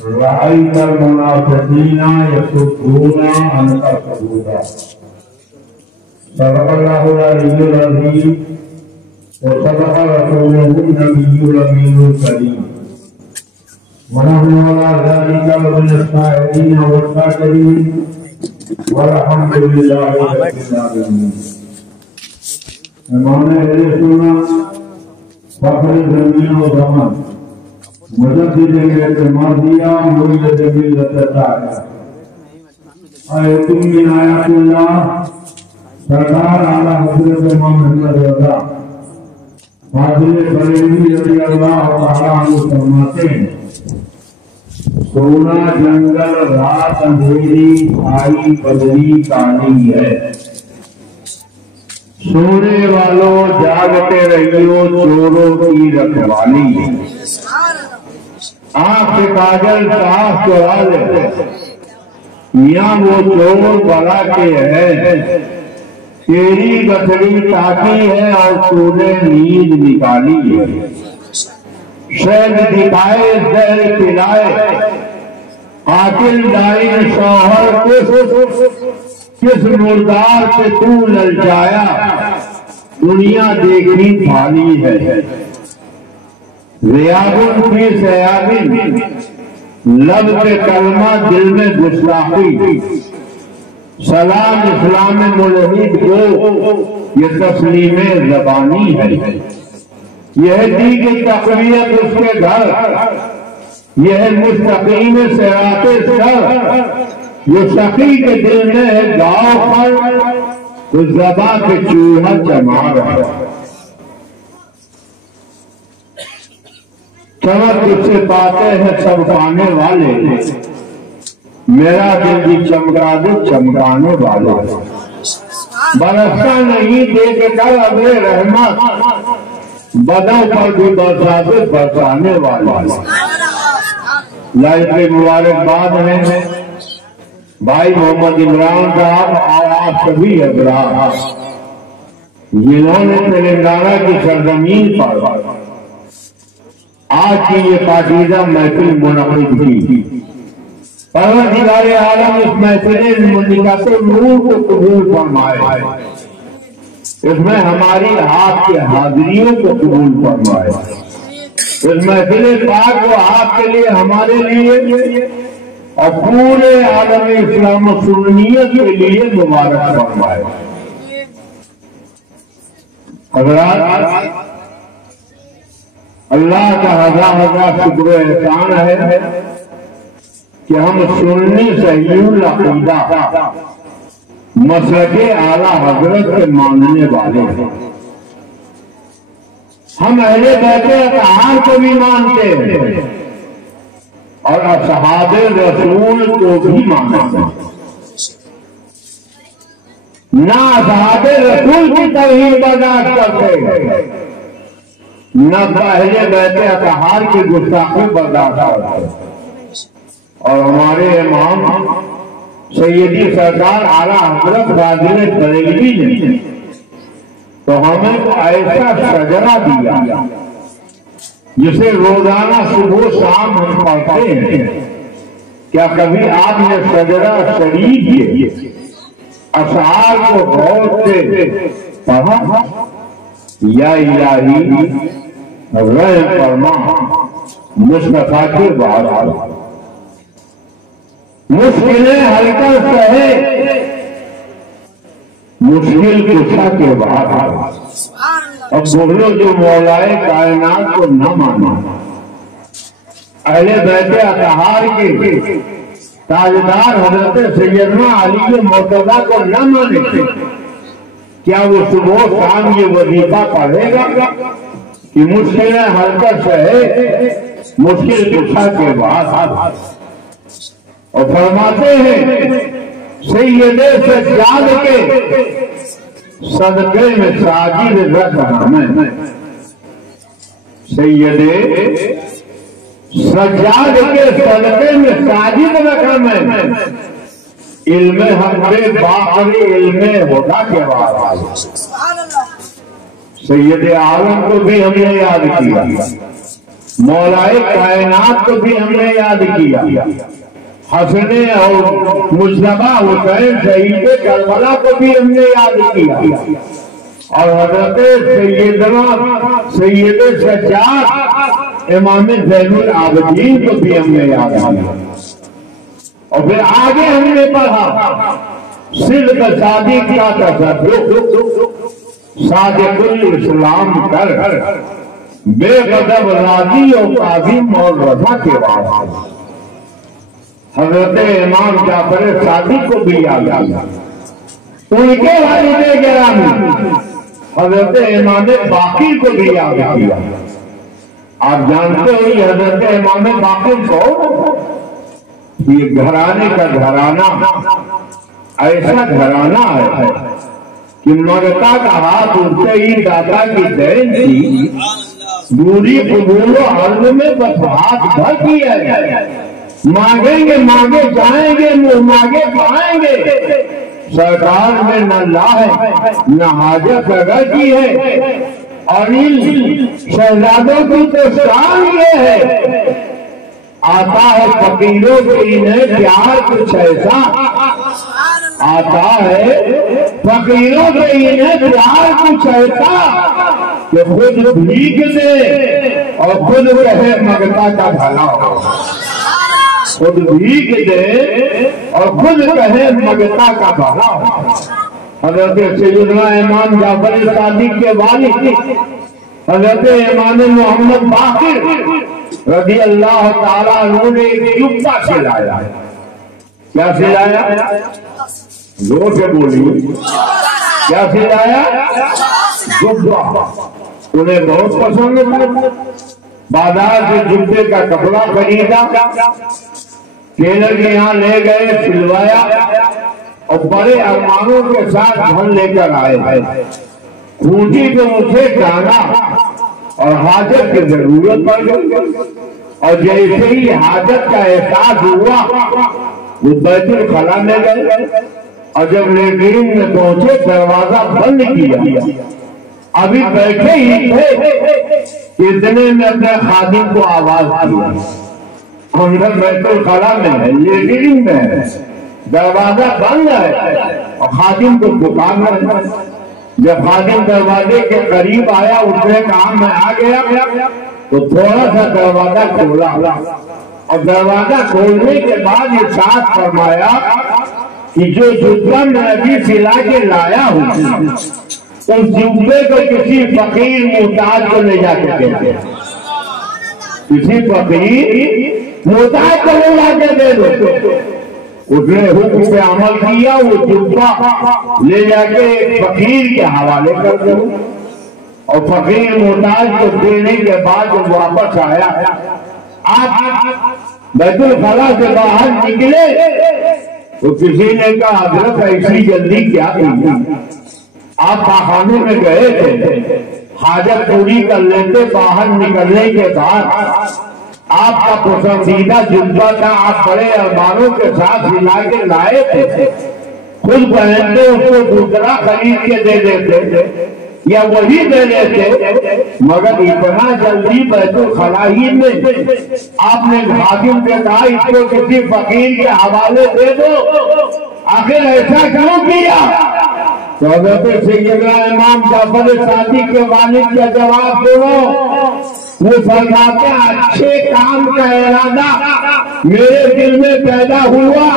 رأيت المنافقين يصدون عنك صدودا صدق الله العلي العظيم وصدق رسوله النبي الأمين الكريم ونحن على ذلك من الشاهدين والشاكرين والحمد لله رب العالمين. امام اہل سنت فخر زمین و زمان مجدد اعتمادیہ مجدد ملت تعالی آیت من آیات اللہ سرکار اعلی حضرت امام محمد رضا فاضل بریلوی رضی اللہ تعالی عنہ فرماتے ہیں سونا جنگل رات اندھیری آئی بدری کالی ہے سونے والوں جاگتے رہیو چوروں کی رکھوالی آنکھ سے کاجل صاف چورا لیتے یہاں وہ چور بڑا کے ہے تیری گٹھڑی تاکی ہے اور تو نے نیند نکالی ہے شہد دکھائے زہر پلائے قاتل دائن شوہر کس مردار سے تو للچایا دنیا دیکھی بھالی ہے ریاضن فی سیابن لب پہ کلمہ دل میں گستاخی سلام اسلام ملحد کو یہ تسلیم زبانی ہے یہ دی کہ تقویت اس کے گھر یہ مستقیم صراط سر یہ شقی کے دل میں ہے گاؤں پر تو زباں پہ چوہا جما رہا چمک تجھ سے پاتے ہیں سب پانے والے میرا دل بھی چمکا دے چمکانے والے برستا نہیں دیکھ کر ابے رحمت بدوں پر بھی برسا دے برسانے والے لائبریری مبارکباد ہیں بھائی محمد عمران صاحب اور آپ سبھی حضرات جنہوں نے تلنگانہ کی سرزمین پر آج کی یہ پاکیزہ محفل منعقد کی پروردگار عالم اس محفل منعقد نور کو قبول فرمائے اس میں ہماری آپ کے حاضریوں کو قبول فرمائے اس محفل پاک کو آپ کے لیے ہمارے لیے اور پورے عالم اسلام و سنیت کے لیے مبارک فرمائے حضرات اللہ کا ہزار شکر و احسان ہے کہ ہم سنی صحیح العقیدہ مسلک اعلیٰ حضرت کے ماننے والے ہیں ہم اہل بیت اطہار کو بھی مانتے ہیں اور اصحاب رسول کو بھی مانتے ہیں نہ اصحاب رسول کی توہین برداشت کرتے نہ اہل بیت اطہار کی گستاخی برداشت کرتے اور ہمارے امام سیدی سرکار اعلیٰ حضرت فاضل بریلوی نے تو ہمیں ایسا شجرہ دیا جسے روزانہ صبح شام ہم پڑھتے ہیں کیا کبھی آپ نے شجرہ شریف کے اشعار کو غور سے پڑھا یا الہی رحم فرما مصطفیٰ کے بعد مشکلیں حل کر سہے مشکل کشا کے بعد اب بولو جو مولائے کائنات کو نہ مانا اہل بیت اطہار کے تاجدار حضرت سیدنا علی مرتضیٰ کو نہ مانے کیا وہ صبح شام یہ وظیفہ پڑھے گا کہ مشکلیں حل کر سہے مشکل کشا کے بعد اور فرماتے ہیں سیدے سجاد کے صدقے میں ساجد رکھا میں سیدے سجاد کے صدقے میں ساجد رکھا میں علم حق باقی علم ہوگا کے بعد سید عالم کو بھی ہم نے یاد کیا، مولائے کائنات کو بھی ہم نے یاد کیا، حسن اور مجتبیٰ حسین شہید کربلا کو بھی ہم نے یاد کیا، اور حضرت سید سجاد امام زین العابدین کو بھی ہم نے یاد کیا۔ اور پھر آگے ہم نے پڑھا صدق صادق کا تصدق، صادق الاسلام کر بے غضب راضی اور کاظم اور رضا کے بعد حضرت امام جعفر صادق کو بھی یاد کیا، ان کے والد گرامی حضرت امام باقر کو بھی یاد کیا۔ آپ جانتے ہو یہ حضرت امام باقر کو، یہ گھرانے کا گھرانہ ایسا گھرانہ ہے کہ مگتا کا ہاتھ اٹھتے ہی دادا کی دین تھی، دوری قبول و عرض میں بس ہاتھ بھر کیا ہے، مانگیں گے مانگے جائیں گے، منہ مانگے پائیں گے، سرکار میں نہ لا ہے نہ حاجت اگر کی ہے، اور ان شہزادوں کی تو شان یہ ہے، آتا ہے فقیروں کے انہیں پیار کچھ ایسا، آتا ہے فقیروں کے انہیں پیار کچھ ایسا کہ خود بھیگ دے اور خود کہے مگتا کا بھلا ہو، خود بھیگ دے اور خود کہے مگتا کا بھلا ہو۔ حضرت سیدنا امام جعفر صادق کے والد حضرت امام محمد باقر رضی اللہ تعالیٰ عنہ نے ایک جبہ سلایا، کیا سلایا؟ زور سے بولیے، کیا سلایا؟ جبہ۔ انہیں بہت پسند تھا، بازار سے جبے کا کپڑا خریدا، ٹیلر کے یہاں لے گئے، سلوایا، اور بڑے ارمانوں کے ساتھ گھر لے کر آئے ہیں۔ خونٹی پہ مجھے جانا اور حاجت کی ضرورت پڑ گئی، اور جیسے ہی حاجت کا احساس ہوا وہ بیت الخلا میں گئے، اور جب لیٹرین میں پہنچے دروازہ بند کیا، ابھی بیٹھے ہی تھے اتنے میں اپنے خادم کو آواز دیا، اندر بیت الخلا میں ہے، لیٹرین میں ہے، دروازہ بند ہے اور خادم کو دکان میں۔ جب خادم دروازے کے قریب آیا، اس نے کہا میں آ گیا، تو تھوڑا سا دروازہ کھولا، اور دروازہ کھولنے کے بعد ارشاد فرمایا کہ جو جبہ میں ابھی سلا کے لایا ہوں اس جبے کو کسی فقیر محتاج کو لے جا کے دے دے، کسی فقیر محتاج کو لے جا کے دے دو۔ اس نے حکم پہ عمل کیا، وہ جبہ لے جا کے فقیر کے حوالے کر دو، اور فقیر محتاج کو دینے کے بعد جب واپس آیا، آپ بیت الخلا سے باہر نکلے تو کسی نے کہا حضرت ایسی جلدی کیا کی؟ آپ پاخانے میں گئے تھے، حاجت پوری کر لیتے، باہر نکلنے کے بعد آپ کا پسندیدہ جبہ تھا، آپ بڑے ارمانوں کے ساتھ ہلا کے لائے تھے، خود پہنتے اس کو دوسرا خرید کے دے دیتے یا وہی دے دیتے، مگر اتنا جلدی بیت الخلا ہی میں آپ نے خادم سے کہا اس کو کسی فقیر کے حوالے دے دو، آخر ایسا کیوں کیا؟ تو حضرت سیدنا امام جعفر صادق کے والد کا جواب سنو، وہ فرماتے ہیں اچھے کام کا ارادہ میرے دل میں پیدا ہوا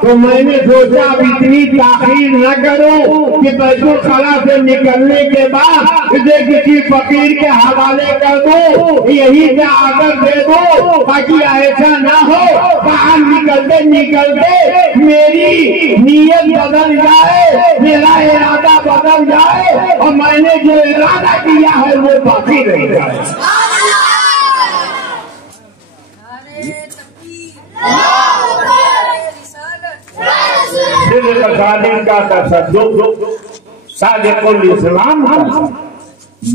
تو میں نے سوچا اب اتنی تاخیر نہ کروں کہ بیت الخلا سے نکلنے کے بعد اسے کسی فقیر کے حوالے کر دوں، یہی سے آگر دے دو، تاکہ ایسا نہ ہو باہر نکلتے نکلتے میری نیت بدل جائے، میرا ارادہ بدل جائے، اور میں نے جو ارادہ کیا ہے وہ باقی رہ جائے۔ صدق صادق کا تصدق، صادق الاسلام کا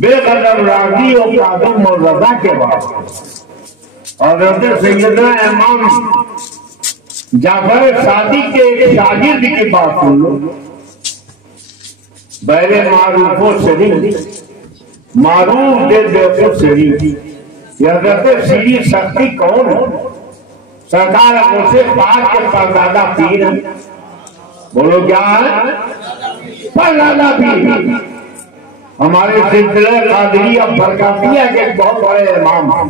بے غضب راضی اور کاظم اور رضا کے بعد، اور حضرت سیدنا امام جعفر صادق کے ایک شاگرد کی بات سن لو، بہر معروف و شریف معروف دے دیکھو سری یہ حضرت سری سختی کون ہے؟ سرکار غوث پاک کے پردادہ پیر ہیں. بولو کیا ہے؟ پردادہ پیر. ہمارے سلسلہ قادریہ برکاتیہ کے بہت بڑے امام ہیں.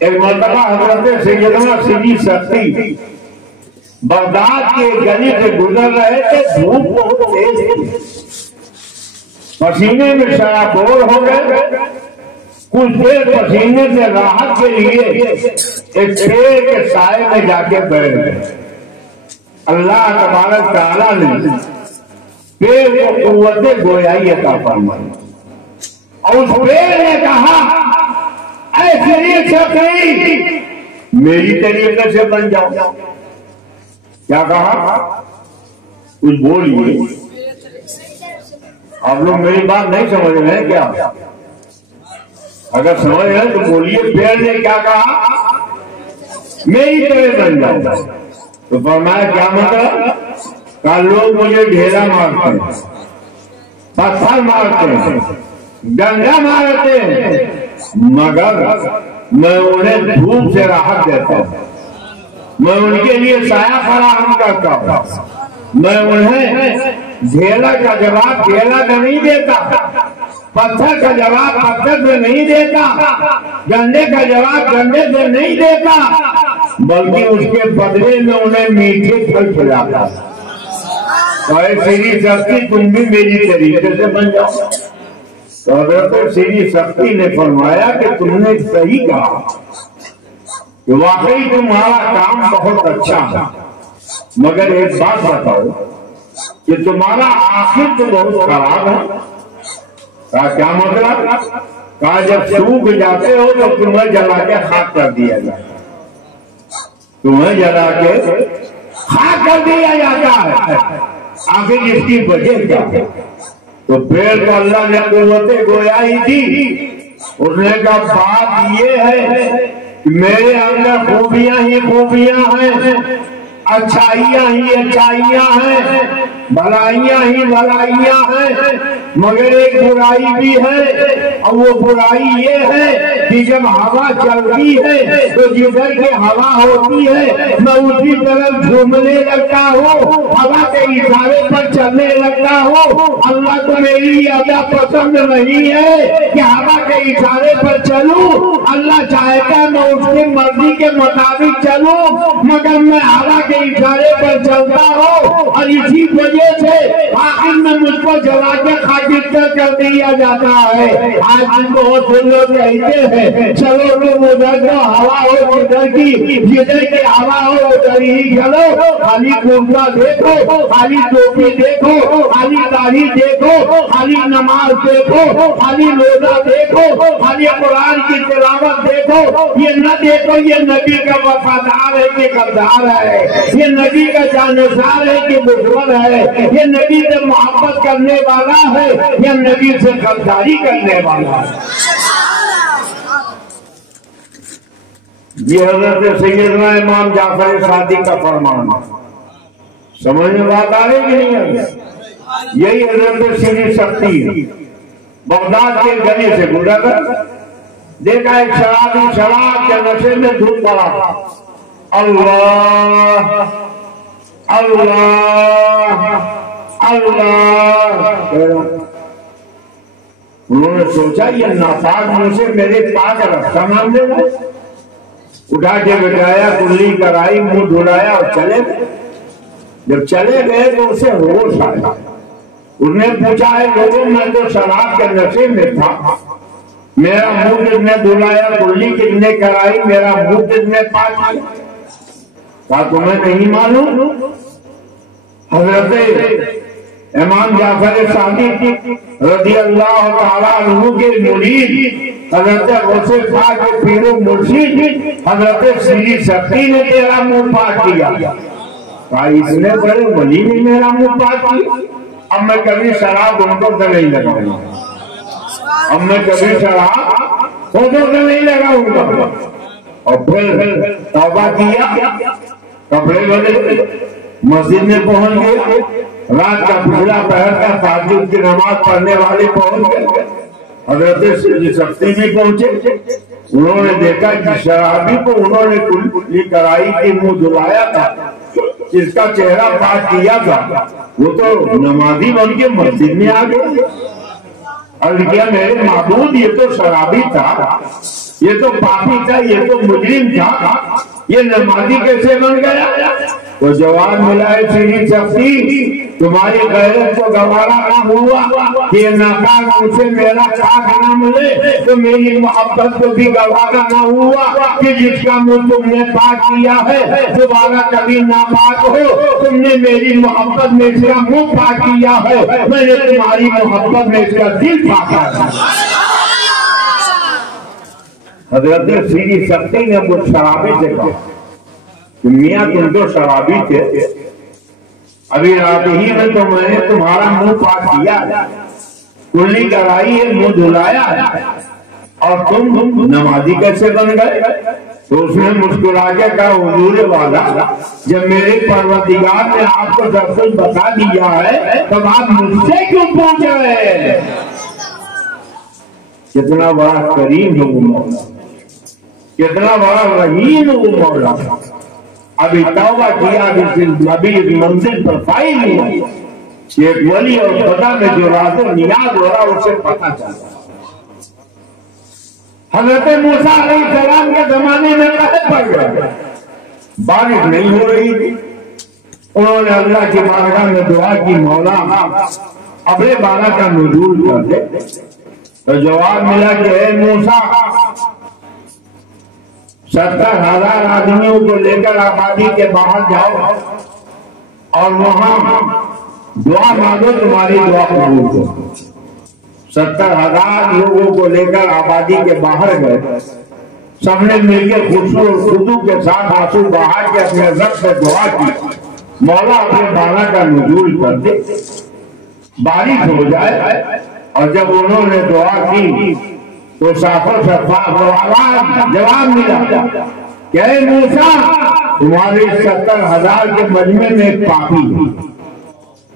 ایک مرتبہ حضرت سیدنا سری سختی بغداد کے گلی سے گزر رہے تھے. دھوپ بہت تیز تھی, پسینے میں شرابور ہو گئے. کچھ دیر پسینے سے راحت کے لیے ایک پیڑ کے سائے میں جا کے بیٹھ گئے. اللہ تبارک تعالیٰ نے پیڑ کو قوت گویائی عطا فرمائی اور اس پیڑ نے کہا اے سری سختی میری طریقے سے بن جاؤ. کیا کہا؟ کچھ بولیے. آپ لوگ میری بات نہیں سمجھ رہے ہیں کیا؟ اگر سمجھ رہے ہیں تو بولیے. پیڑ نے کیا کہا؟ میری طرح بن جاؤ. تو فرمایا کیا مطلب؟ کہ لوگ مجھے ڈھیلا مارتے ہیں, پتھر مارتے ہیں, ڈنڈا مارتے ہیں, مگر میں انہیں دھوپ سے راحت دیتا ہوں. میں ان کے لیے سایہ فراہم کرتا ہوں. میں انہیں ڈھیلا کا جواب ڈھیلا کا نہیں دیتا, پتھر کا جواب پتھر سے نہیں دیتا, ڈنڈے کا جواب ڈنڈے سے نہیں دیتا, بلکہ اس کے بدلے میں انہیں میٹھے پھل کھلاتا. تو اے سری سختی تم بھی میری طریقے سے بن جاؤ. تو حضرت سری سختی نے فرمایا کہ تم نے صحیح کہا کہ واقعی تمہارا کام بہت اچھا ہے, مگر ایک بات بتاؤ کہ تمہارا آخر تو بہت خراب ہے. کہا کیا مطلب؟ کہا جب سوکھ جاتے ہو تو تمہیں جلا کے خاک کر دیا جاتا ہے. تمہیں جلا کے خاک کر دیا جاتا ہے. آخر اس کی وجہ کیا ہے؟ تو پیڑ کو اللہ نے قوت گویائی دی. اس نے کہا بات یہ ہے کہ میرے اندر خوبیاں ہی خوبیاں ہیں, اچھائیاں ہی اچھائیاں ہیں, بھلائیاں ہی بھلائیاں ہیں, مگر ایک برائی بھی ہے. اور وہ برائی یہ ہے کہ جب ہوا چلتی ہے تو جدھر کی ہوا ہوتی ہے میں اسی طرف گھومنے لگتا ہوں, ہوا کے اشارے پر چلنے لگتا ہوں. اللہ کو میری یہ ادا پسند نہیں ہے کہ ہوا کے اشارے پر چلوں. اللہ چاہتا ہے میں اس کی مرضی کے مطابق چلوں, مگر میں ہوا کے اشارے پر چلتا ہوں, اور اسی وجہ سے آخر میں مجھ کو جلا کے خاکستر کر دیا جاتا ہے. آج ہم بہت سے لوگ کہتے ہیں چلو تم ادھر جو ہوا ہو جدھر کی ہوا ہو ادھر ہی چلو. خالی کرتا دیکھو, خالی ٹوپی دیکھو, خالی داڑھی دیکھو, خالی نماز دیکھو, خالی روزہ دیکھو, خالی قرآن کی تلاوت دیکھو. یہ نہ دیکھو یہ نبی کا وفادار ہے کہ غدار ہے, یہ نبی کا جانشار ہے کہ دشمن ہے, یہ نبی سے محبت کرنے والا ہے یا نبی سے غداری کرنے والا ہے. یہ حضرت سیدنا امام جعفر صادق کا فرمان. سمجھ میں بات آ رہی کہ نہیں ہے؟ یہی حضرت سری سختی بغداد کے گلی سے گزر کر دیکھا ایک شرابی شراب کے نشے میں دھوپ پڑا. اللہ اللہ اللہ. انہوں نے سوچا یہ ناپاک منہ سے میرے پاک رکھا مانگ دے گا. اٹھا کے بٹھایا, کلی کرائی, منہ دھلایا اور چلے گئے. جب چلے گئے تو اسے ہوش آیا. اس نے پوچھا ہے لوگوں میں تو شراب کے نشے میں تھا, میرا منہ کس نے دھلایا, کلی کس نے کرائی, میرا منہ کس نے پاک کیا؟ کہا تمہیں نہیں معلوم؟ حضرت امام جعفر صادق رضی اللہ تعالیٰ عنہ کے مرید حضرت غوث پاک کے پیر و مرشد حضرت سری سختی نے تیرا منہ پاک کیا. کہا اس نے بڑے ولی نے میرا منہ پاک کیا. اب میں کبھی شراب ان کو سے نہیں لگاؤں گا, اب میں کبھی شراب ان کو سے نہیں لگاؤں گا. اور پھر توبہ کیا, کپڑے بدلے, مسجد میں پہنچ گئے. رات کا پچھلا پہر کا تہجد کی نماز پڑھنے والے پہنچ گئے. حضرت سیدی سختی بھی پہنچے، انہوں نے دیکھا کہ شرابی کو انہوں نے کلی کرائی کے منہ دھلایا تھا، جس کا چہرہ پاک کیا تھا، وہ تو نمازی بن کے مسجد میں آ گئے۔ اور کیا میرے معبود یہ تو شرابی تھا، یہ تو پاپی تھا، یہ تو مجرم تھا، یہ نمازی کیسے بن گیا؟ تو جواب ملا ہے سیدی سختی، تمہاری غیرت کو گوارا نہ ہوا کہ یہ ناپاک مجھ سے میرا خاک نہ ملے، تو میری محبت کو بھی گوارا نہ ہوا کہ جس کا منہ تم نے پاک کیا ہے دوبارہ کبھی ناپاک ہو۔ تم نے میری محبت میں اس کا منہ پاک کیا ہے، میں نے تمہاری محبت میں اس کا دل پاک کیا۔ حضرت سیدی سختی نے وہ شرابی سے کہا کہ میاں تم تو شرابی تھے، ابھی رات ہی میں تو میں نے تمہارا منہ پاک کیا ہے، کلی کرائی ہے، منہ دھلایا ہے، اور تم نمازی کیسے بن گئے؟ تو اس نے مسکرا کے کہا حضور والا، جب میرے پروردگار نے آپ کو سب کچھ بتا دیا ہے تب آپ مجھ سے کیوں پوچھ رہے ہیں؟ کتنا بڑا کریم ہے وہ مولا، کتنا بڑا رحیم ہے وہ مولا۔ ابھی توبہ کیا، ابھی اس منزل پر فائل ہوا کہ ایک ولی اور خدا میں جو راز و نیاز ہو رہا اسے پتہ چلا۔ حضرت موسیٰ علیہ السلام کے زمانے میں قحط پڑ گیا، بارش نہیں ہو رہی تھی، انہوں نے اللہ کی بارگاہ میں دعا کی مولا اپنے بارہ کا نزول کر دے، تو جواب ملا کہ اے موسیٰ 70,000 آدمیوں کو لے کر آبادی کے باہر جاؤ اور وہاں دعا مانگو، تمہاری دعا قبول ہو۔ 70,000 لوگوں کو لے کر آبادی کے باہر گئے، سب نے مل کے خوشبو اور خضو کے ساتھ آنسو بہا کے اپنے رب سے دعا کی، مولا اپنے بارہ کا نزول کر دے، بارش ہو جائے۔ اور جب انہوں نے دعا کی تو صاف و شفاف جواب ملا کہ اے موسیٰ تمہارے 70,000 کے مجمع میں ایک پاپی ہے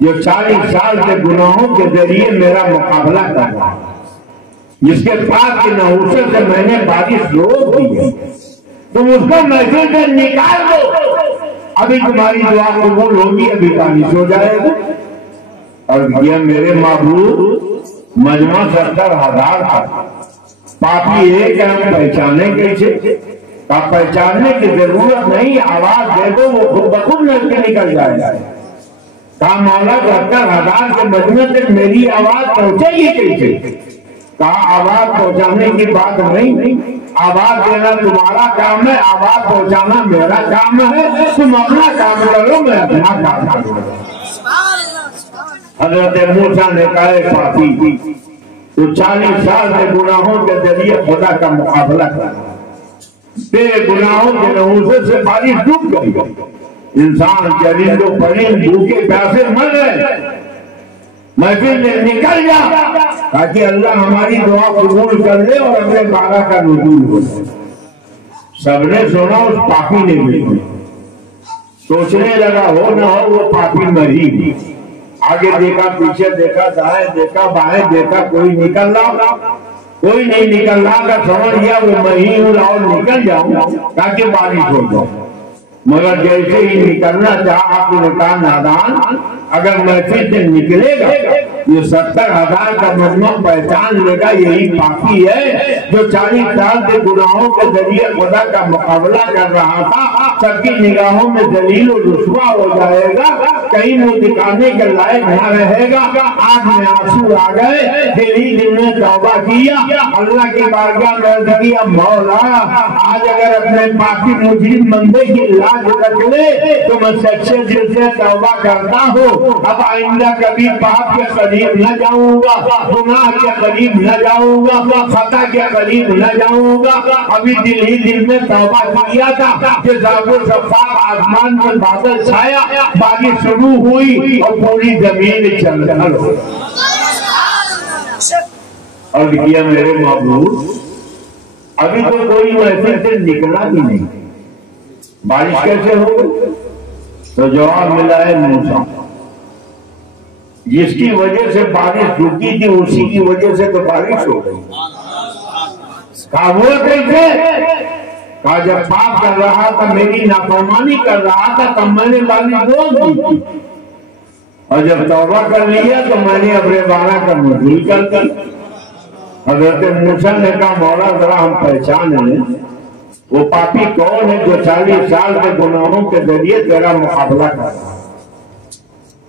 جو 40 سال کے گناہوں کے ذریعے میرا مقابلہ کر رہا ہے، جس کے پاس کی نحوست سے میں نے بارش روک دی ہے، تم اس کو محفل سے نکال دو، ابھی تمہاری دعا قبول ہوگی، ابھی بارش ہو جائے گا۔ اور یہ میرے معبود مجمع 70,000 تھا، پاپی ایک ہم پہچانے کیسے؟ پہچاننے کی ضرورت نہیں، آواز دے دو وہ خود بخود نکل جائے گا۔ کہا مولا 70,000 کے مجمع تک میری آواز پہنچے گی کیسے؟ کہا آواز پہنچانے کی بات نہیں، آواز دینا تمہارا کام ہے، آواز پہنچانا میرا کام ہے، تم اپنا کام کرو میں اپنا کام کروں۔ حضرت موسیٰ نے کہا اے پاپی تو 40 سال کے گناہوں کے ذریعے خدا کا مقابلہ کر، تیرے گناہوں کے نحوست سے بارش ڈوب گئی، انسان چرند و پرند بھوکے پیاسے مر رہے، محفل میں نکل جا تاکہ اللہ ہماری دعا قبول کر لے اور اپنے بارہ کا نزول ہو جائے۔ سب نے سنا، اس پاپی نے بھی سوچنے لگا ہو نہ ہو وہ پاپی مری، آگے دیکھا پیچھے دیکھا دائیں دیکھا بائیں دیکھا، کوئی نکل رہا، کوئی نہیں نکل رہا، کا سمجھ گیا وہ میں ہی ہوں اور نکل جاؤں تاکہ بارش ہو جائے۔ مگر جیسے ہی نکلنا چاہا آپ نے کہا نادان، اگر محفل سے نکلے گا یہ 70,000 کا مجمع پہچان لے گا یہی پاپی ہے جو 40 سال کے گناہوں کے ذریعے خدا کا مقابلہ کر رہا تھا، سب کی نگاہوں میں ذلیل و رسوا ہو جائے گا، کہیں منہ دکھانے کے لائق نہ رہے گا۔ آنکھ میں آنسو آ گئے، دل ہی دل میں توبہ کیا، اللہ کی بارگاہ میں عرض کیا مولا آج اگر اپنے پاپی مجرم بندے کی لاج رکھ لے تو میں سچے دل سے توبہ کرتا ہوں، اب آئندہ کبھی پاپ کے قریب نہ جاؤں گا، گناہ کے قریب نہ جاؤں گا، خطا کے قریب نہ جاؤں گا۔ ابھی دل ہی دل میں توبہ کیا تھا کہ صاف و شفاف آسمان میں بادل چھایا، بارش شروع ہوئی اور پوری زمین چل رہی۔ اور کیا میرے معبود ابھی تو کوئی محفل سے نکلا ہی نہیں، بارش کیسے ہو گئی؟ تو جواب ملا ہے موسیٰ جس کی وجہ سے بارش رکی تھی اسی کی وجہ سے تو بارش ہو گئی. کہا وہ کیسے؟ کہا جب پاپ کر رہا تھا میری نافرمانی کر رہا تھا تب میں نے بارش روک دی اور جب توبہ کر لیا تو میں نے اپنے بارہ کا مزدوری کر دی. حضرت موسیٰ نے کہا مولا ذرا ہم پہچان لیں وہ پاپی کون ہے جو 40 سال کے گناہوں کے ذریعے تیرا مقابلہ کر رہا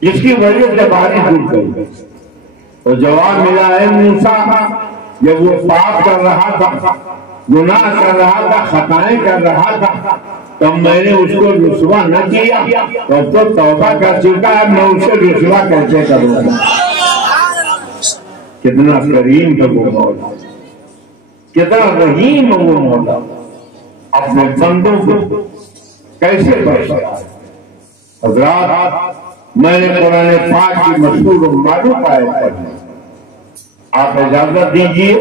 جس کی وجہ سے بارش رک گئی. تو جواب ملا ہے موسیٰ جب وہ پاپ کر رہا تھا گناہ کر رہا تھا خطائیں کر رہا تھا تب میں نے اس کو رسوا نہ کیا تب تو توبہ کر چکا ہے میں اسے رسوا کیسے کروں گا. کتنا کریم ہے وہ مولا کتنا رحیم ہے وہ مولا اپنے بندوں کو کیسے بخشتا ہے. حضرات میں نے قرآن پاک کی مشہور و معروف آیت پڑھی آپ اجازت دیجیے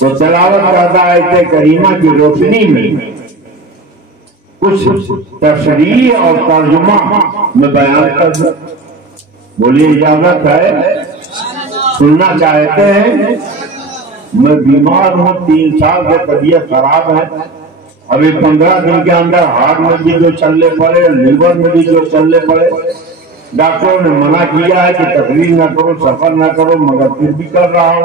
تو تلاوت کردہ آیت کریمہ کی روشنی میں کچھ تشریح اور ترجمہ میں بیان کر دوں. بولیے اجازت ہے؟ سننا چاہتے ہیں؟ میں بیمار ہوں 3 سال سے طبیعت خراب ہے. ابھی 15 دن کے اندر ہارٹ میں بھی جو چلنے پڑے لیور میں بھی جو چلنے پڑے. ڈاکٹروں نے منع کیا ہے کہ تقریر نہ کرو سفر نہ کرو مگر پھر بھی کر رہا ہوں.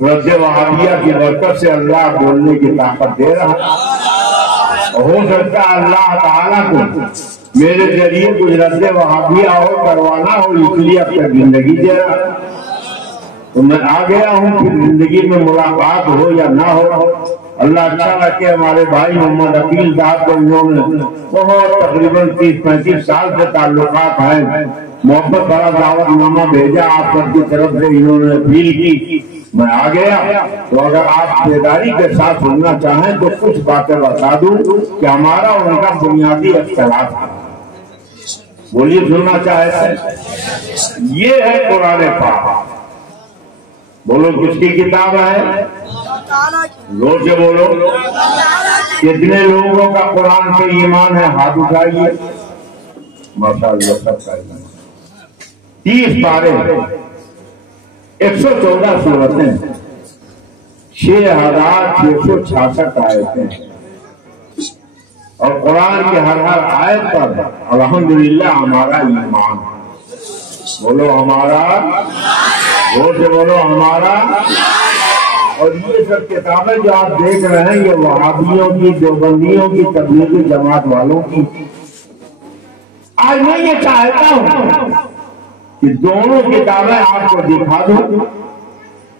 رد وہابیہ کی برکت سے اللہ بولنے کی طاقت دے رہا ہے. ہو سکتا ہے اللہ تعالیٰ کو میرے ذریعے کچھ رد وہابیہ ہو کروانا ہو اس لیے اپنی زندگی دے رہا ہے. تو میں آ گیا ہوں پھر زندگی میں ملاقات ہو یا نہ ہو اللہ اچھا رکھے. ہمارے بھائی محمد عقیل صاحب کو انہوں نے بہت تقریباً 30-35 سال سے تعلقات ہیں محبت بڑا دعوت نامہ بھیجا آپ سب کی طرف سے انہوں نے اپیل کی میں آ گیا. تو اگر آپ بیداری کے ساتھ سننا چاہیں تو کچھ باتیں بتا دوں کہ ہمارا اور ان کا بنیادی اختلاف ہے. بولیے سننا چاہتے ہیں؟ یہ ہے قرآن پاک. بولو کس کی کتاب ہے؟ زور سے بولو. کتنے لوگوں کا قرآن سے ایمان ہے ہاتھ اٹھائیے. ماشاءاللہ سب کا ایمان. 30 پارے 114 سورتیں 6666 آیتیں اور قرآن کے ہر آیت پر الحمدللہ ہمارا ایمان. بولو ہمارا. زور سے بولو ہمارا. اور یہ سب کتابیں جو آپ دیکھ رہے ہیں یہ وہابیوں کی دیوبندیوں کی تبلیغی جماعت والوں کی. آج میں یہ چاہتا ہوں کہ دونوں کتابیں آپ کو دکھا دوں.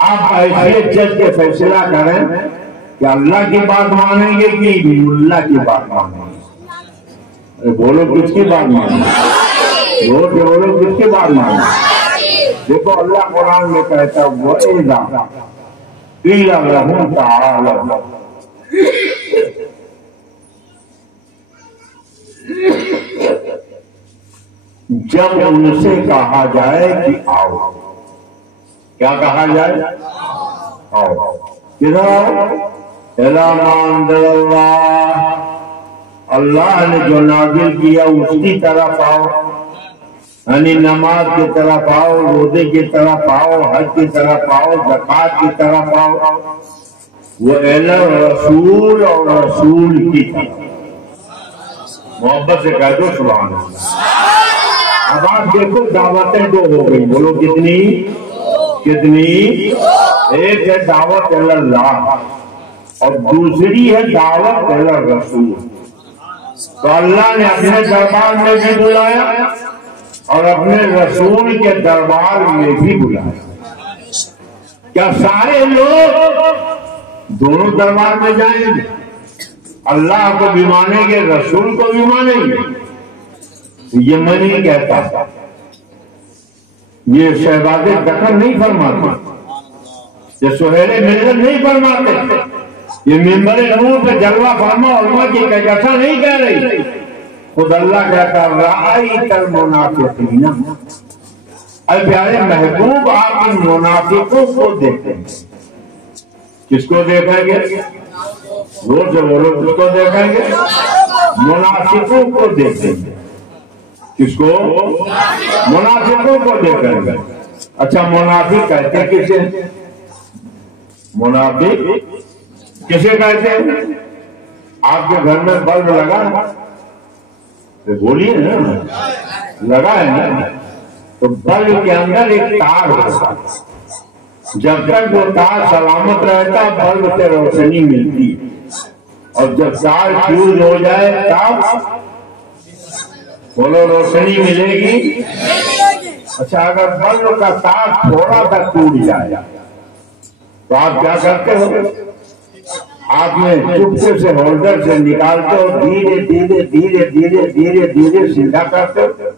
آپ ایسے جج کے فیصلہ کریں کہ اللہ کی بات مانیں گے کہ اللہ کی بات مانیں گے. بولو کس کی بات مانیں گے؟ بولو کس کی بات مانیں گے؟ دیکھو اللہ قرآن میں کہتا ہے وَإِذَا قِيلَ لَهُمْ تَعَالَوْا جب ان سے کہا جائے کہ آؤ. کیا کہا جائے؟ آؤ. کدھر آؤ؟ اِلَىٰ مَا أَنزَلَ اللَّهُ اللہ نے جو نازل کیا اس کی طرف آؤ. یعنی نماز کی طرف آؤ روزے کی طرف آؤ حج کی طرف آؤ زکوٰۃ کی طرف آؤ. وہ رسول اور رسول کی طرف. محبت سے کہہ دو سبحان اللہ. اب آپ دیکھو دعوتیں دو ہو گئی. بولو کتنی کتنی؟ ایک ہے دعوت اللہ اور دوسری ہے دعوت رسول. تو اللہ نے اپنے دربار میں بھی بلایا اور اپنے رسول کے دربار میں بھی بلایا. کیا سارے لوگ دونوں دربار میں جائیں گے؟ اللہ کو بھی مانیں گے رسول کو بھی مانیں گے؟ یہ میں نہیں کہتا. یہ شہباز دکن نہیں فرماتے. یہ سہیل ملت نہیں فرماتے. یہ ممبر نور پہ جلوہ فرما علماء کی کیسا نہیں کہہ رہی. خود اللہ کہتا رأیت المنافقین. اے پیارے محبوب آپ ان منافقوں کو دیکھیں. کس کو دیکھیں گے؟ زور سے بولو کس کو دیکھیں گے؟ منافقوں کو دیکھیں گے. کس کو؟ منافقوں کو دے کر۔ اچھا منافق کہتے کسے؟ منافق کسے کہتے ہیں؟ آپ کے گھر میں بلب لگا بولیے نا، لگا ہے نا، تو بلب کے اندر ایک تار ہوتا، جب تک وہ تار سلامت رہتا بلب سے روشنی ملتی، اور جب تار فیوز ہو جائے تب بولو روشنی ملے گی؟ اچھا اگر بلب کا تار تھوڑا سا ٹوٹ جائے تو آپ کیا کرتے ہو؟ آپ نے چپکے سے ہولڈر سے نکالتے ہو، دھیرے دھیرے دھیرے دھیرے دھیرے دھیرے سیدھا کرتے ہو،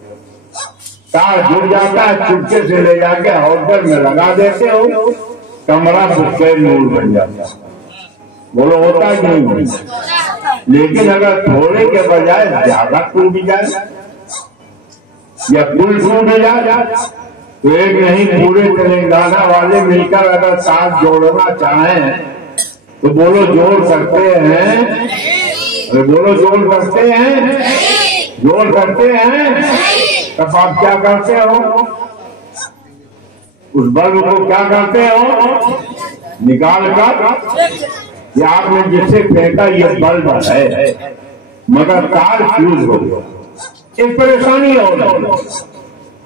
تار جڑ جاتا ہے، چپکے سے لے جا کے ہولڈر میں لگا دیتے ہو، کمرہ بخیر نور بن جاتا ہے۔ بولو ہوتا کہ نہیں؟ لیکن اگر تھوڑے کے بجائے زیادہ ٹوٹ جائے یا کل ٹوٹ جائے تو ایک نہیں پورے تلنگانہ والے مل کر اگر ساتھ جوڑنا چاہیں تو بولو جوڑ سکتے ہیں؟ بولو جوڑ سکتے ہیں؟ جوڑ سکتے ہیں؟ تب آپ کیا کرتے ہو؟ اس بلب کو کیا کرتے ہو؟ نکال کر یہ آپ نے جس سے پھینکا یہ بلب ہے مگر تار فیوز ہو گیا، ایک پریشانی ہو رہی۔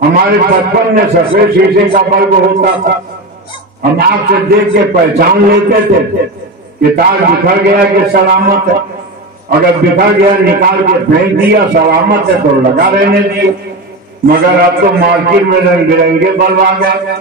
ہمارے بچپن میں سفید شیشے کا بلب ہوتا تھا، ہم آپ سے دیکھ کے پہچان لیتے تھے کہ تار بکھر گیا کہ سلامت ہے، اگر بکھر گیا نکال کے پھینک دیا، سلامت ہے تو لگا رہنے دیا۔ مگر اب تو مارکیٹ میں رنگ برنگے بلب آ گئے،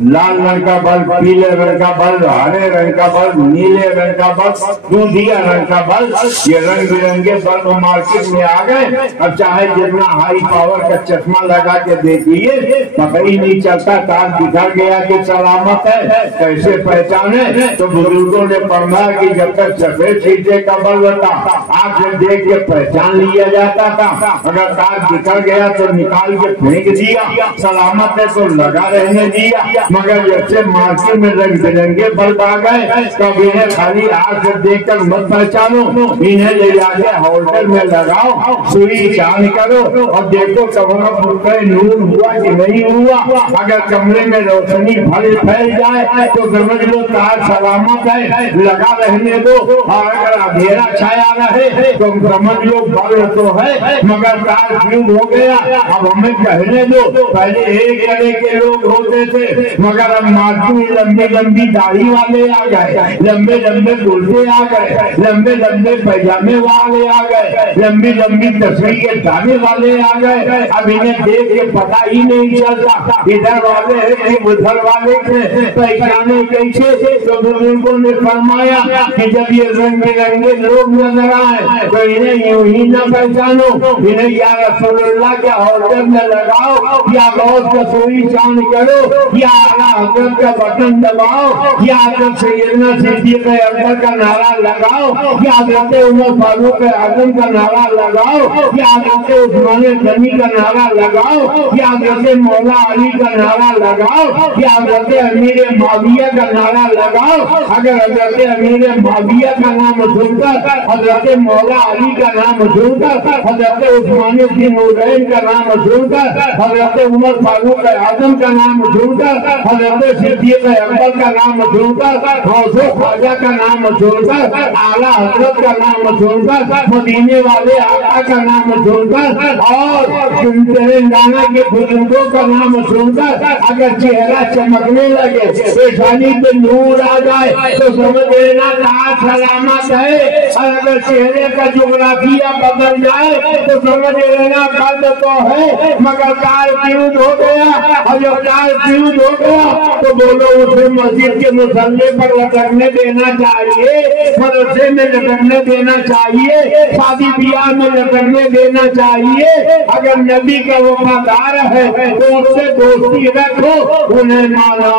لال رنگ کا بلب، پیلے رنگ کا بلب، ہرے رنگ کا بلب، نیلے رنگ کا بلب، دودھیا رنگ کا بلب، یہ رنگ برنگے بلب مارکیٹ میں آ گئے۔ اب چاہے جتنا ہائی پاور کا چشمہ لگا کے دیکھیے پتہ ہی نہیں چلتا تار بکھر گیا کہ سلامت ہے، کیسے پہچانے؟ تو بزرگوں نے فرمایا کہ جب تک سفید شیشے کا بلب تھا آنکھ سے دیکھ کے پہچان لیا جاتا تھا، اگر تار بکھر گیا تو نکال کے پھینک دیا، سلامت ہے تو لگا رہنے دیا۔ مگر جیسے مارکیٹ میں رنگ برنگے بلب آ گئے تب انہیں خالی آنکھ سے دیکھ کر مت پہچانو، انہیں لے جا کے ہولڈر میں لگاؤ، سوئی چاند کرو اور دیکھو کمرہ پر نور ہوا کہ نہیں ہوا۔ اگر کمرے میں روشنی پھیل جائے تو سمجھ لو تار سلامت ہے، لگا رہنے دو، اور اگر اندھیرا چھایا رہے تو سمجھ لو بلب تو ہے مگر تار فیوز ہو گیا۔ اب ہمیں کہنے دو، پہلے ایک طرح کے لوگ ہوتے تھے مگر اب مارکیٹ میں لمبی لمبی داڑھی والے آ گئے، لمبے لمبے کرتے آ گئے، لمبے لمبے پیجامے والے آ گئے، لمبی لمبی تصویر کے دانے والے آ گئے۔ اب انہیں دیکھ کے پتہ ہی نہیں چلتا ادھر والے ہیں کہ ادھر والے ہیں، پہچانے کیسے؟ تو بزرگوں نے فرمایا کہ جب یہ رنگ برنگے لوگ نظر آئے تو انہیں یوں ہی نہ پہچانو، انہیں یا رسول اللہ کے ہولڈر میں لگاؤ، یا غوث کا سوئی چاند کرو، یا اعلیٰ حضرت کا بٹن دباؤ، یا حضرت سیدنا صدیق اکبر کا نعرہ لگاؤ، یا حضرت عمر فاروق اعظم کا نعرہ لگاؤ، یا حضرت عثمان غنی کا نعرہ لگاؤ، یا حضرت مولا علی کا نعرہ لگاؤ، یا حضرت امیر معاویہ کا نعرہ لگاؤ۔ اگر حضرت امیر معاویہ کا نام سن کر، حضرت مولا علی کا نام سن کر، حضرت عثمان بن نورین کا نام سن کر، حضرت عمر فاروق اعظم کا نام سن کر، حضرت صدیق اکبر کا نام سن کر، غوث و خواجہ کا نام سن کر، اعلیٰ حضرت کا نام سن کر، مدینے والے آقا کا نام سن کر، اور تلنگانہ کے بزرگوں کا نام سن کر اگر چہرہ چمکنے لگے، پیشانی پہ نور آ جائے تو سمجھ لینا تار سلامت ہے، اور اگر چہرے کا جغرافیہ بدل جائے تو سمجھ لینا قلب تو ہے مگر تار فیوز ہو گیا۔ اور جب تار فیوز ہو گیا تو بولو اسے مسجد کے مصلے پر لٹکنے دینا چاہیے، مدرسے میں لٹکنے دینا چاہیے، شادی بیاہ میں لٹکنے دینا چاہیے۔ اگر نبی کا وفادار ہے تو اس سے دوستی رکھو، انہیں مانا،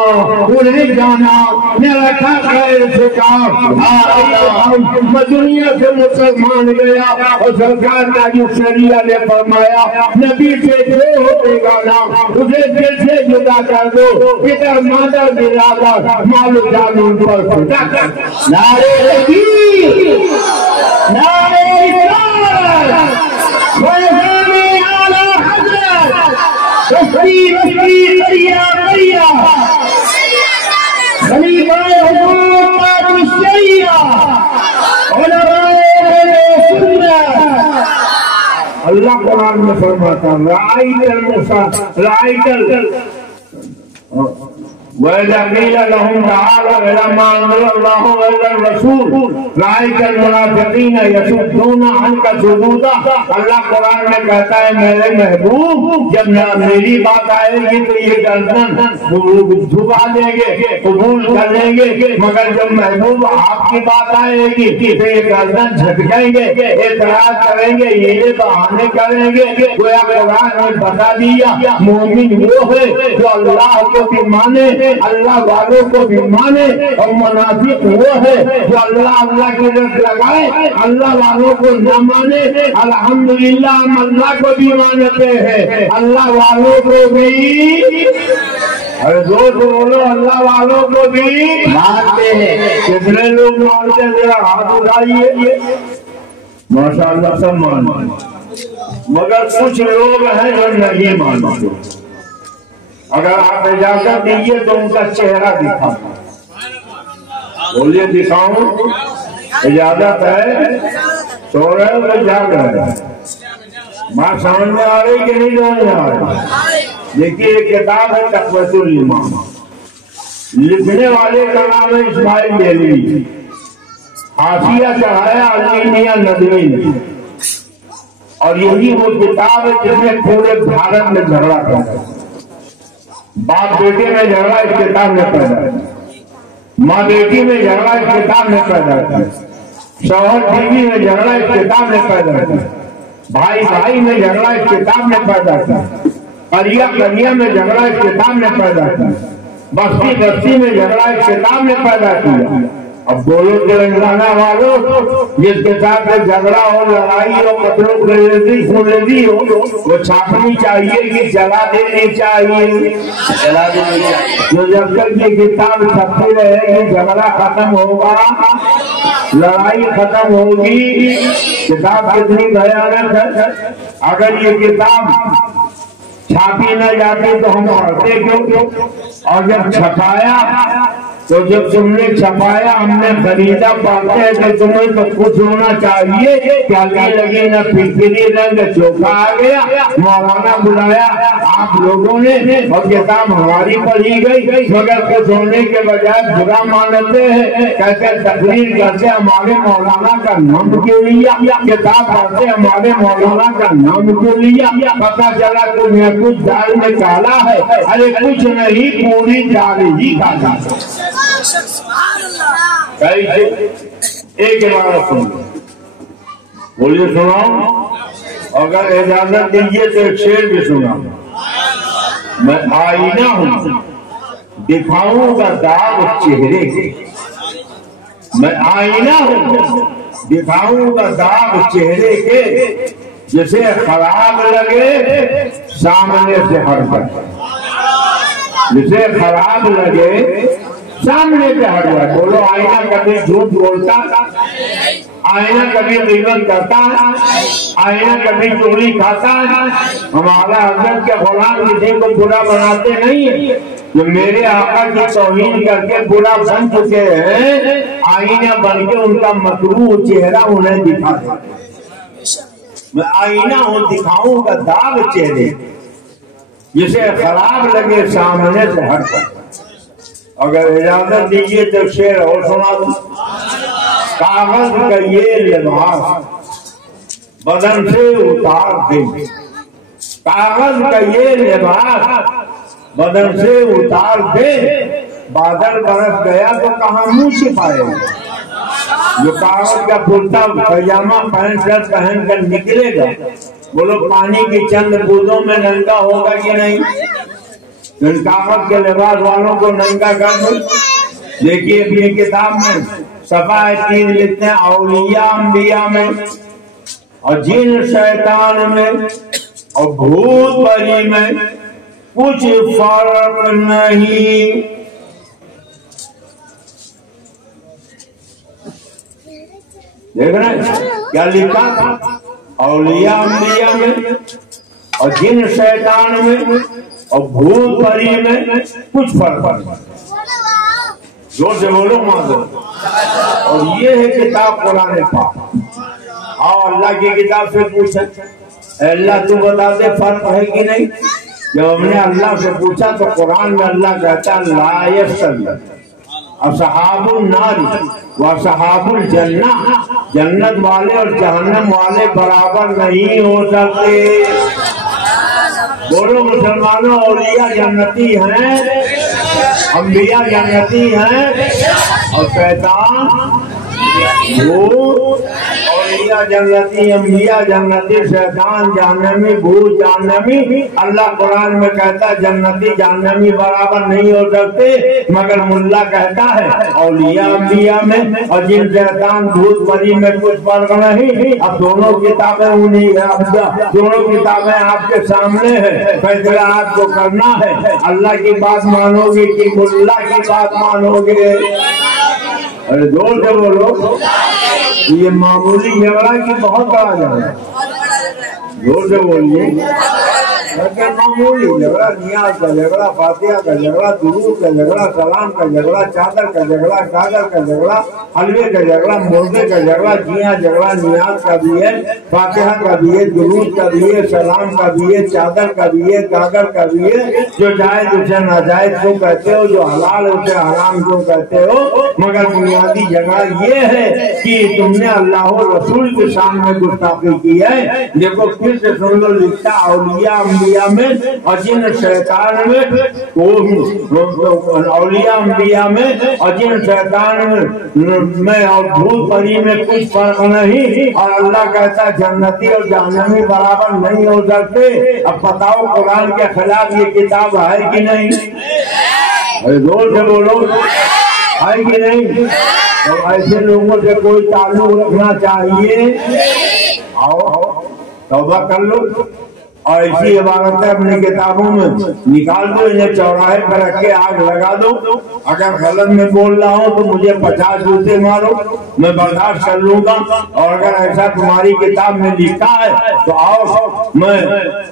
انہیں جانا، نہ رکھا خیر سے کام۔ میں دنیا سے مسلمان گیا اور سرکار ناجی شریعہ نے فرمایا نبی سے جو ہوتے گا نا اسے دل سے جدا کر دو، پدر مادر برادر مال و جان ان پر خدا کر۔ نعرہ تکبیر، نعرہ رسالت، فیضان اعلی حضرت بستی بستی دریا دریا خلیفہ حضور تاج الشریعہ علماء سنت اللہ قرآن میں فرماتا رأیت الموسیٰ رأیت وَإِذَا قِيلَ لَهُمْ تَعَالَوْا إِلَىٰ مَا أَنزَلَ اللَّهُ وَإِلَى الرَّسُولِ رَأَيْتَ الْمُنَافِقِينَ يَصُدُّونَ عَنْكَ صُدُودًا اللہ قرآن میں کہتا ہے میرے محبوب جب میری بات آئے گی تو یہ گردن جھکا دیں گے قبول کر لیں گے مگر جب محبوب آپ کی بات آئے گی تو یہ گردن جھٹکیں گے اعتراض کریں گے یہ بہانے کریں گے گویا قرآن نے بتا دیا مومن وہ ہے جو اللہ کو بھی مانے اللہ والوں کو بھی مانے اور منافق وہ ہے جو اللہ کی رت لگائے اللہ والوں کو نہ مانے الحمدللہ ہم اللہ کو بھی مانتے ہیں اللہ والوں کو بھی دوست بولو اللہ والوں کو بھی مانتے ہیں کتنے لوگ مانتے ہیں ذرا ہاتھ اٹھائیے ماشاء اللہ سب مانتے مگر کچھ لوگ ہیں جو نہیں مانتے اگر آپ اجازت دیجیے تو ان کا چہرہ دکھا بولیے دکھاؤں اجازت ہے سو رہے ہو تو جاگ رہے بات سمجھ میں آ رہی کہ نہیں سمجھ میں آ رہی دیکھیے ایک کتاب ہے تقویت الایمان لکھنے والے کا نام ہے اسماعیل دہلوی حاشیہ چڑھایا علی میاں ندوی نے اور یہی وہ کتاب ہے جس میں پورے بھارت میں جھگڑا کرتا ہے باپ بیٹے میں جھگڑا اس کتاب میں پیدا ہے ماں بیٹی میں جھگڑا اس کتاب میں پیدا ہے شوہر بیوی میں جھگڑا اس کتاب میں پیدا ہے بھائی بھائی میں جھگڑا اس کتاب میں پیدا ہے قریہ قریہ میں جھگڑا اس کتاب میں پیدا ہے بستی بستی میں جھگڑا اس کتاب میں پیدا کیا اب بولو تلنگانہ والوں جس کے ساتھ جھگڑا ہو لڑائی ہو قتل و خونریزی ہو وہ چھاپنی چاہیے کہ جلا دینی چاہیے جلا دینی چاہیے جو جب تک یہ کتاب چھپتی رہے گی جھگڑا ختم ہوگا لڑائی ختم ہوگی کتاب کتنی بھیانک ہے اگر یہ کتاب چھاپی نہ جاتی تو ہم پڑھتے کیوں اور جب چھپایا تو جب تم نے چھپایا ہم نے خریدا پڑھتے ہیں کہ تمہیں تو کچھ ہونا چاہیے کیا لگی نہ فکری رنگ چوکا آ گیا مولانا بلایا آپ لوگوں نے اور کتاب ہماری پڑھی گئی مگر کچھ ہونے کے بجائے برا مانتے ہیں کہتے تقریر کرتے ہمارے مولانا کا نام کیوں لیا کتاب پڑھتے ہمارے مولانا کا نام کیوں لیا پتہ چلا کچھ دال میں کالا ہے ارے کچھ نہیں پوری دال ہی کالا ایک عبارت سن بولیے سناؤ اگر اجازت دیجیے تو ایک شعر بھی سنا میں آئینہ ہوں دکھاؤں گا داغ چہرے کے میں آئینہ ہوں دکھاؤں گا داغ چہرے کے جسے خراب لگے سامنے سے ہٹ جائے جسے خراب لگے سامنے پہ ہٹ جائے بولو آئینہ کبھی جھوٹ بولتا آئینہ کبھی غیبت کرتا آئینہ کبھی چوری کھاتا ہمارا حضرت کے غلام کسی کو برا بناتے نہیں ہیں جو میرے آقا کی توہین کر کے برا بن چکے ہیں آئینہ بن کے ان کا مکروہ چہرہ انہیں دکھاتا میں آئینہ ہوں دکھاؤں گا داغ چہرے جسے خراب لگے سامنے سے ہٹ کر اگر اجازت دیجیے تو شعر اور سنا دوں کاغذ کا یہ لباس بدن سے اتار دے کاغذ کا یہ لباس بدن سے اتار دے بادل برس گیا تو کہاں منہ چھپائے جو کاغذ کا کرتا پائجامہ پینٹ شرٹ پہن کر نکلے گا بولو پانی کی چند بوندوں میں ننگا ہوگا کہ نہیں ان کاغذ کے لباس والوں کو ننگا کر دو دیکھیے اپنی کتاب میں صفحہ 3 لکھتے ہیں اولیاء انبیاء میں اور جن شیطان میں اور بھوت پری میں کچھ فرق نہیں دیکھ رہے ہیں کیا لکھا اولیاء انبیاء میں اور جن شیطان میں اور بھوت پری میں کچھ فرق نہیں. زور سے بولو معذرت. اور یہ ہے کتاب قرآن پاک. اور اللہ کی کتاب سے پوچھا اے اللہ تو بتا دے فرق ہے کہ نہیں. جب ہم نے اللہ سے پوچھا تو قرآن میں اللہ کہتا لا یستوی اصحاب النار واصحاب الجنہ. جنت والے اور جہنم والے برابر نہیں ہو سکتے. بولو مسلمانوں اولیاء جنتی ہیں, انبیاء جنتی ہیں, اور شیطان بھوت. اولیاء جنتی, انبیاء جنتی, شیطان جہنمی, بھوت جہنمی. اللہ قرآن میں کہتا ہے جنتی جہنمی برابر نہیں ہو سکتے, مگر ملا کہتا ہے اولیاء انبیاء میں اور جن شیطان بھوت پری میں کچھ فرق نہیں. اب دونوں کتابیں دونوں کتابیں آپ کے سامنے ہے, فیصلہ آپ کو کرنا ہے. اللہ کی بات مانو گے کہ ملا کی بات مانو گے؟ ارے زور سے بولو. یہ معمولی جھگڑا کی بہت بڑا جھگڑا ہے. زور سے بولیے. معمولی جھگڑا, نیاز کا جھگڑا, فاتحہ کا جھگڑا, درود کا جھگڑا, سلام کا جھگڑا, چادر کا جھگڑا, کاغذ کا جھگڑا, حلوے کا جھگڑا, مردے کا جھگڑا, جیاں جھگڑا. نیاز کا بھی ہے, فاتحہ کا بھی ہے, درود کا بھی ہے, سلام کا بھی ہے, چادر کا بھی ہے, کاغذ کا بھی ہے. جو جائز اسے ناجائز کیوں کہتے ہو, جو حلال اسے حرام کیوں کہتے ہو. مگر بنیادی جھگڑا یہ ہے کہ تم نے اللہ و رسول کے سامنے گستاخی کی ہے. دیکھو پھر سے سن لو, لکھتا اولیاء انبیاء میں اور جن شیطان میں, اولیاء انبیاء میں اور جن شیطان میں اور بھوت پری میں کچھ فرق نہیں. اور اللہ کہتا ہے جنتی اور جہنمی برابر نہیں ہو سکتے. اب بتاؤ قرآن کے خلاف یہ کتاب ہے کہ نہیں؟ زور سے بولو, ہے کہ نہیں؟ تو ایسے لوگوں سے کوئی تعلق رکھنا چاہیے. آؤ توبہ کر لو. اور ایسی عبارتیں اپنی کتابوں میں نکال دو, انہیں چوراہے پر رکھ کے آگ لگا دو. اگر غلط میں بول رہا ہوں تو مجھے 50 جوتے مارو, میں برداشت کر لوں گا. اور اگر ایسا تمہاری کتاب میں لکھا ہے تو آؤ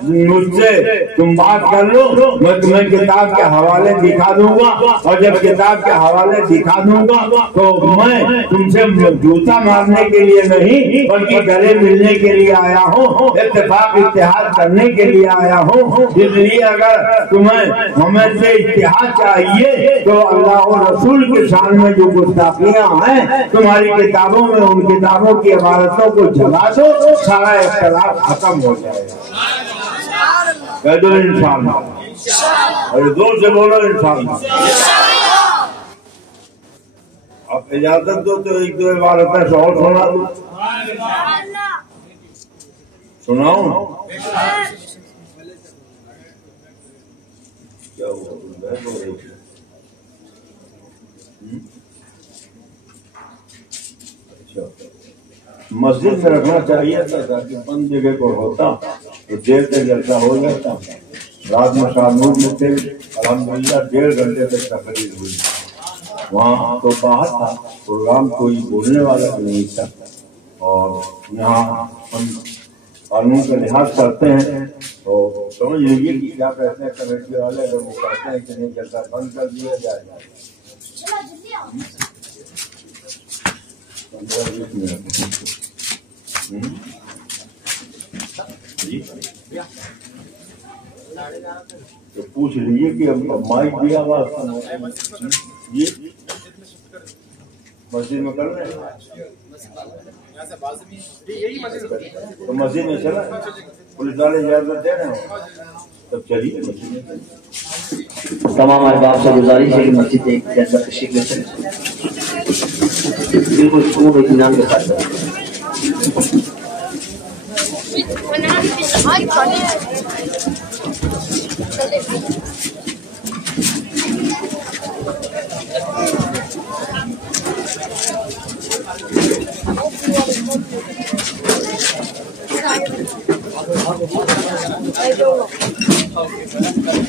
مجھ سے تم بات کر لو, میں تمہیں کتاب کے حوالے دکھا دوں گا. اور جب کتاب کے حوالے دکھا دوں گا تو میں تم سے جوتا مارنے کے لیے نہیں بلکہ گلے ملنے کے لیے آیا ہوں, اتفاق اتحاد کرنے کے لیے آیا ہوں. اس لیے اگر تمہیں ہمیں سے اتحاد چاہیے تو اللہ و رسول کے شان میں جو گستاخیاں ہیں تمہاری کتابوں میں, ان کتابوں کی عبارتوں کو جلا دو, سارا اختلاف ختم ہو جائے گا. کہہ دو انشاءاللہ. اور زور سے بولو انشاءاللہ. اب اجازت دو تو ایک دو عبارتیں اور سنا دو. سناؤ کیا ہوا؟ اچھا, مسجد میں رکھنا چاہیے تھا تاکہ بند جگہ پر ہوتا تو دیر تک جلسہ ہو جاتا. رات میں شامنور میں تھے, الحمدللہ 1.5 گھنٹے تک تقریر ہوئی. وہاں تو باہر تھا پروگرام, کوئی بولنے والا نہیں تھا. اور یہاں ہم قانون کا لحاظ کرتے ہیں تو سمجھ لیجیے کہ کیا کہتے ہیں کمیٹی والے. اگر وہ کہتے ہیں کہ نہیں جلسہ بند کر دیا جائے 15-20 منٹ تو پوچھ لیجیے کہ مائک دیا ہوا جی مسجد میں کر رہے ہیں تو مسجد میں چلا, پولیس والے اجازت دے رہے ہیں تب چلیے مسجد میں. تمام احباب سے گزارش ہے کہ مسجد کے اندر تشریف لے چلیں, بالکل سکون و اطمینان کے ساتھ. I don't know.